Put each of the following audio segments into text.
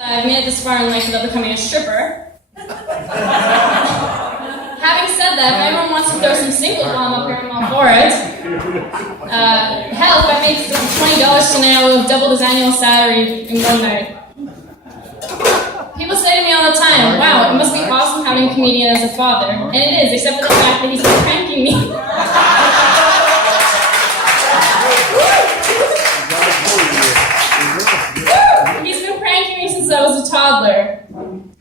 I've made it this far in life without becoming a stripper. Having said that, if anyone wants to throw some single bomb up here, I'm all for it. Hell, if I make $20 now, we'll double his annual salary in one night. People say to me all the time, wow, it must be awesome having a comedian as a father. And it is, except for the fact that he's been pranking me. He's been pranking me since I was a toddler.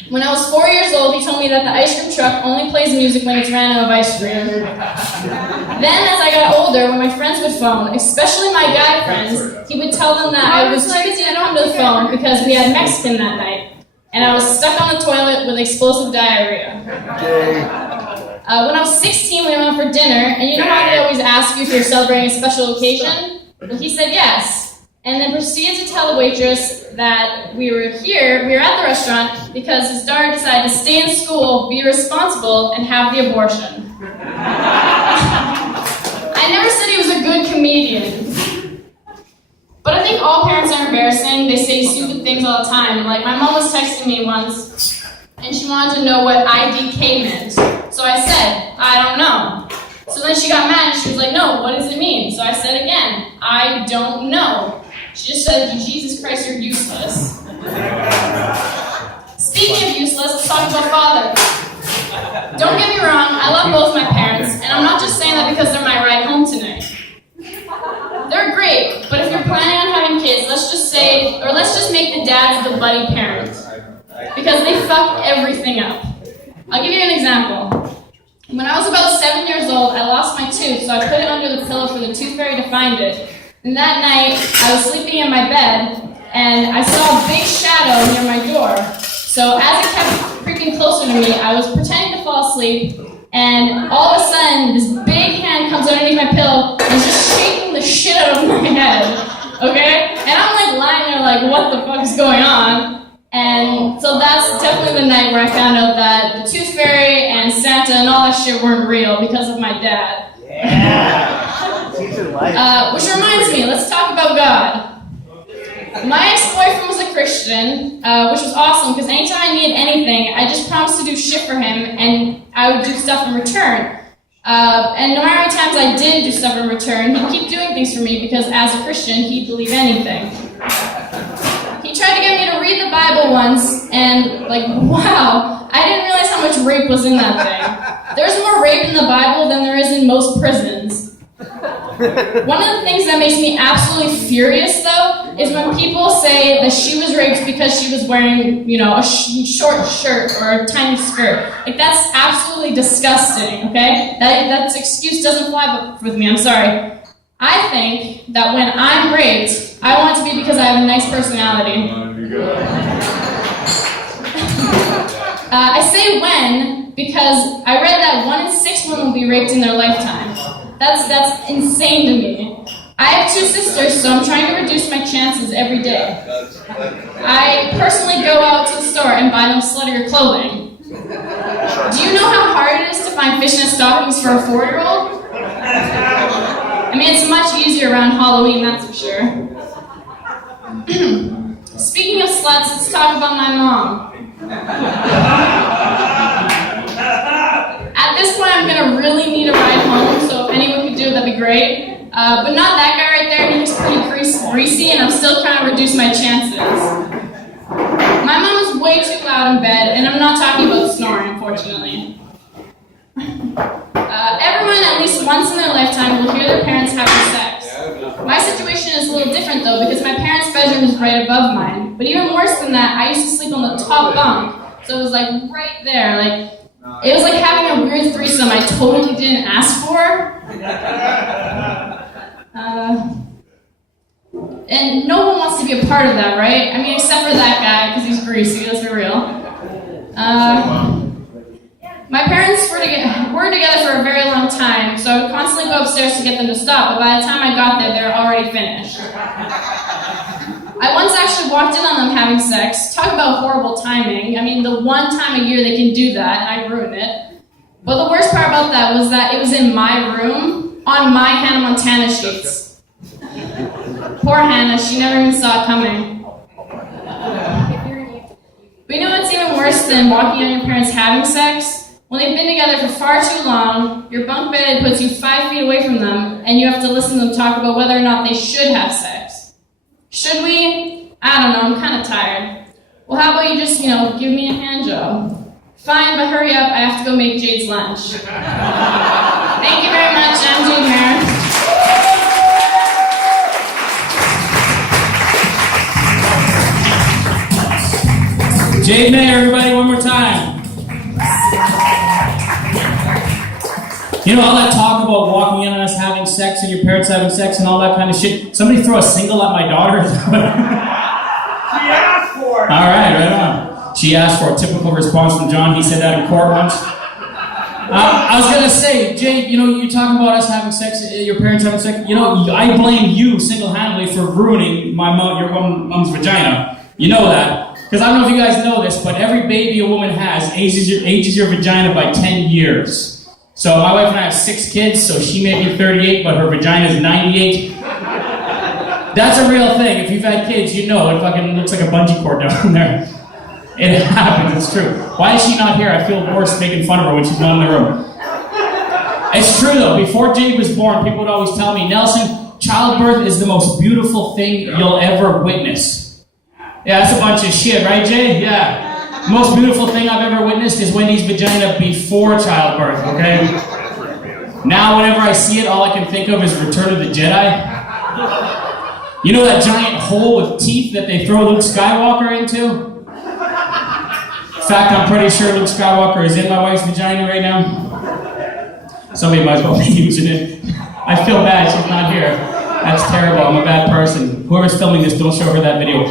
When I was 4 years old, he told me that the ice cream truck only plays music when it's ran out of ice cream. Then, as I got older, when my friends would phone, especially my guy friends, he would tell them that I was too busy to come to the phone because we had Mexican that night, and I was stuck on the toilet with explosive diarrhea. When I was 16, we went for dinner, and you know how they always ask you if you're celebrating a special occasion? Well, he said yes. And then proceeded to tell the waitress that we were at the restaurant, because his daughter decided to stay in school, be responsible, and have the abortion. I never said he was a good comedian. But I think all parents are embarrassing. They say stupid things all the time. Like, my mom was texting me once, and she wanted to know what IDK meant. So I said, I don't know. So then she got mad, and she was like, no, what does it mean? So I said again, I don't know. She just said, Jesus Christ, you're useless. Speaking of useless, let's talk about father. Don't get me wrong, I love both my parents, and I'm not just saying that because they're my ride home tonight. They're great, but if you're planning on having kids, let's just make the dads the buddy parent. Because they fuck everything up. I'll give you an example. When I was about 7 years old, I lost my tooth, so I put it under the pillow for the tooth fairy to find it. And that night, I was sleeping in my bed, and I saw a big shadow near my door. So as it kept creeping closer to me, I was pretending to fall asleep, and all of a sudden, this big hand comes underneath my pillow and is just shaking the shit out of my head, okay? And I'm like lying there like, what the fuck is going on? And so that's definitely the night where I found out that the tooth fairy and Santa and all that shit weren't real because of my dad. Yeah. Which reminds me, let's talk about God. My ex-boyfriend was a Christian, which was awesome because anytime I needed anything, I just promised to do shit for him and I would do stuff in return. And no matter how many times I did do stuff in return, he'd keep doing things for me because as a Christian, he'd believe anything. He tried to get me to read the Bible once and, like, wow, I didn't realize how much rape was in that thing. There's more rape in the Bible than there is in most prisons. One of the things that makes me absolutely furious, though, is when people say that she was raped because she was wearing, a short shirt or a tiny skirt. Like, that's absolutely disgusting, okay? That excuse doesn't fly with me, I'm sorry. I think that when I'm raped, I want it to be because I have a nice personality. I say when because I read that 1 in 6 women will be raped in their lifetime. That's insane to me. I have 2 sisters, so I'm trying to reduce my chances every day. I personally go out to the store and buy them sluttier clothing. Do you know how hard it is to find fishnet stockings for a 4-year-old? I mean, it's much easier around Halloween, that's for sure. Speaking of sluts, let's talk about my mom. At this point, I'm gonna really need a ride home, so if anyone could do it, that'd be great. But not that guy right there, he looks pretty greasy, and I'm still trying to reduce my chances. My mom is way too loud in bed, and I'm not talking about snoring, unfortunately. Everyone, at least once in their lifetime, will hear their parents having sex. My situation is a little different, though, because my parents' bedroom is right above mine. But even worse than that, I used to sleep on the top bunk, so it was like right there, like. It was like having a weird threesome I totally didn't ask for. And no one wants to be a part of that, right? I mean, except for that guy, because he's greasy, let's be real. My parents were together for a very long time, so I would constantly go upstairs to get them to stop, but by the time I got there, they were already finished. I once actually walked in on them having sex. Talk about horrible timing. I mean, the one time a year they can do that, and I ruined it. But the worst part about that was that it was in my room, on my Hannah Montana sheets. Poor Hannah, she never even saw it coming. in walking on your parents having sex, when they've been together for far too long, your bunk bed puts you 5 feet away from them, and you have to listen to them talk about whether or not they should have sex? Should we? I don't know, I'm kind of tired. Well, how about you just, give me a hand job? Fine, but hurry up, I have to go make Jade's lunch. Thank you very much, I'm Jade Mayer. Jade Mayer, everybody, one more time. All that talk about walking in on us having sex and your parents having sex and all that kind of shit. Somebody throw a single at my daughter. She asked for it. All right, right on. She asked for a typical response from John. He said that in court once. I was gonna say, Jade, you're talking about us having sex, your parents having sex. I blame you single-handedly for ruining your mom's vagina. You know that. Because I don't know if you guys know this, but every baby a woman has ages your vagina by 10 years. So my wife and I have 6 kids, so she may be 38, but her vagina is 98. That's a real thing. If you've had kids, it fucking looks like a bungee cord down there. It happens, it's true. Why is she not here? I feel worse making fun of her when she's not in the room. It's true though, before Jade was born, people would always tell me, Nelson, childbirth is the most beautiful thing you'll ever witness. Yeah, that's a bunch of shit, right, Jay? Yeah. The most beautiful thing I've ever witnessed is Wendy's vagina before childbirth, okay? Now, whenever I see it, all I can think of is Return of the Jedi. You know that giant hole with teeth that they throw Luke Skywalker into? In fact, I'm pretty sure Luke Skywalker is in my wife's vagina right now. Somebody might as well be using it. I feel bad she's not here. That's terrible, I'm a bad person. Whoever's filming this, don't show her that video.